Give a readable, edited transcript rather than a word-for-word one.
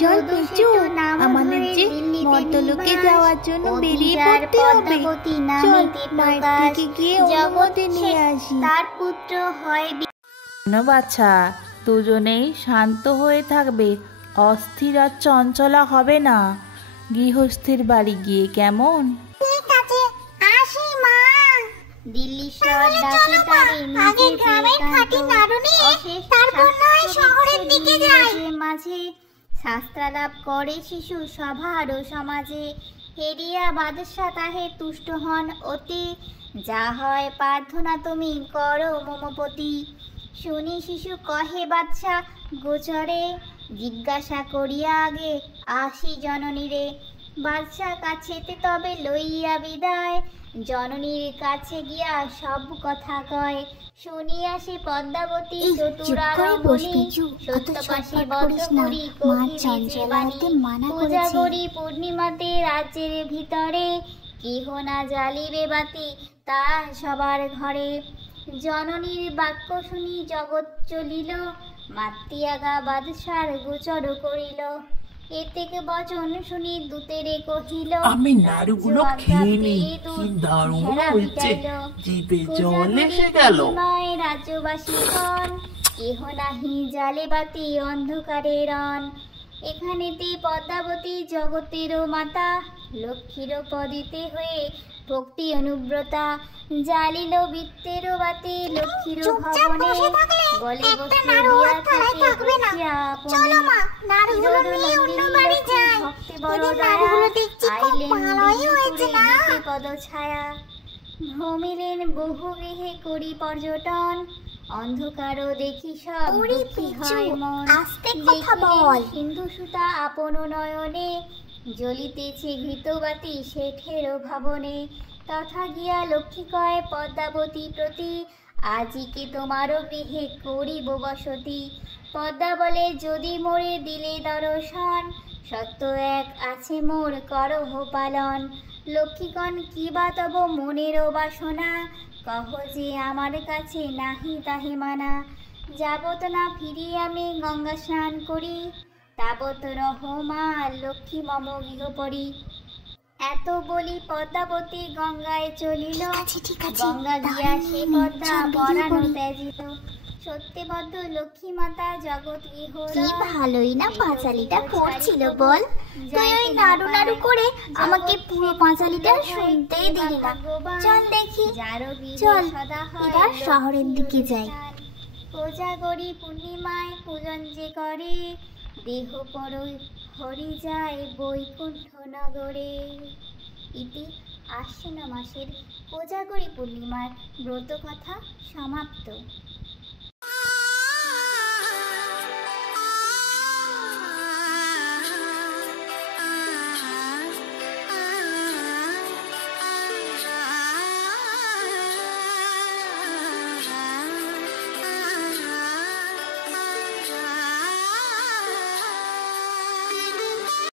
চল পিচু, আমাদের যে মর্তলোকে যাওয়ার জন্য বেরিয়ে পড়তে হবে। চল মায়ের থেকে গিয়ে অনুমতি নিয়ে আসি। তার পুত্র হয়। বাচ্চা, দুজনেই শান্ত হয়ে থাকবে, অস্থির আর চঞ্চলা হবে না। গৃহস্থের বাড়ি গিয়ে কেমন? ঠিক আছে, আসি মা। দিল্লি শহর ডাকে তারে আগে গ্রামের খাঁটি নাড়ুনি, তারপর নয় শহরের দিকে যায়। মাঝে শাস্ত্রালাপ করে শিশু সভার ও সমাজে, হেরিয়া বাদশাহ তাহে তুষ্ট হন অতি। যা হয় প্রার্থনা তুমি করো মমপতি। শুনি শিশু কহে বাদশাহ গোচরে, জিজ্ঞাসা করিয়া আগে আসি জননীরে। বাদশাহ কাছেতে তবে লইয়া বিদায়, জননীর কাছে গিয়া সব কথা কয়। শুনিয়া সে পদ্মাবতী চতুরা রমণী, সত্যপাশে বদ্ধ করি পূজা করি পূর্ণিমাতে রাজ্যের ভিতরে। কেহ না জ্বালিবে বাতি তা সবার ঘরে। জননীর বাক্য শুনি জগৎ চলিল, মাতৃয়াগা বাদশার গোচর করিল। এ থেকে বচন শুনি দূতেরে কহিল, আমি নাড়ুগুলো খেয়ে নিই, কি দারুণ হয়েছে, জিভে জল এসে গেল। রাজ্যবাসীগণ কেহ নাহি জালে বাতি অন্ধকারে রন। এখানেতে পদ্মাবতী জগতেরও মাতা, লক্ষ্মীর পদিতে হয়ে ভক্তি অনুব্রতা। জ্বালিল বৃত্তেরও বাতি লক্ষ্মীর ভবনে, গলে বস্ত্র দিয়া থাকে বসিয়া আপনে। ভক্তি বড় দয়া, আইলেন পদ ছায়া। ভ্রমিলেন বহু গৃহে করি পর্যটন, অন্ধকারও দেখি সব দুঃখী হয় মন। সিন্ধু সুতা আপন নয়নে, জ্বলিতেছে ঘৃতবাতি শেঠেরও ভবনে। তথা গিয়া লক্ষ্মী কয় পদ্মাবতী প্রতি, আজিকে তোমারও গৃহে করিব বসতি। পদ্মা বলে যদি মোরে দিলে দর্শন, সত্য এক আছে মোর করহ পালন। লক্ষ্মীগণ কি বা তব মনেরও বাসনা, কহ যে আমার কাছে নাহি তাহে মানা। যাবত না ফিরি আমি গঙ্গা স্নান করি, তাবত রহ মা লক্ষ্মী মম গৃহপরি। এত বলি পদ্মাবতী গঙ্গায় চলিল, গঙ্গা গিয়া সে পদ্মা পরানো ত্যাজিল। সত্যবদ্ধ লক্ষ্মী মাতা জগৎ গৃহ। কি ভালোই না পাঁচালিটা পড়ছিল বল। তুই ওই নাড়ু নাড়ু করে আমাকে পুরো পাঁচালিটা শুনতেই দিলি না। চল দেখি, চল এবার শহরের দিকে যাই। কোজাগরী পূর্ণিমায় পূজন যে করে, দেহ পর হরি যায় বৈকুণ্ঠ নগরে। ইতি আশ্বিন মাসের কোজাগরী পূর্ণিমার ব্রত কথা সমাপ্ত।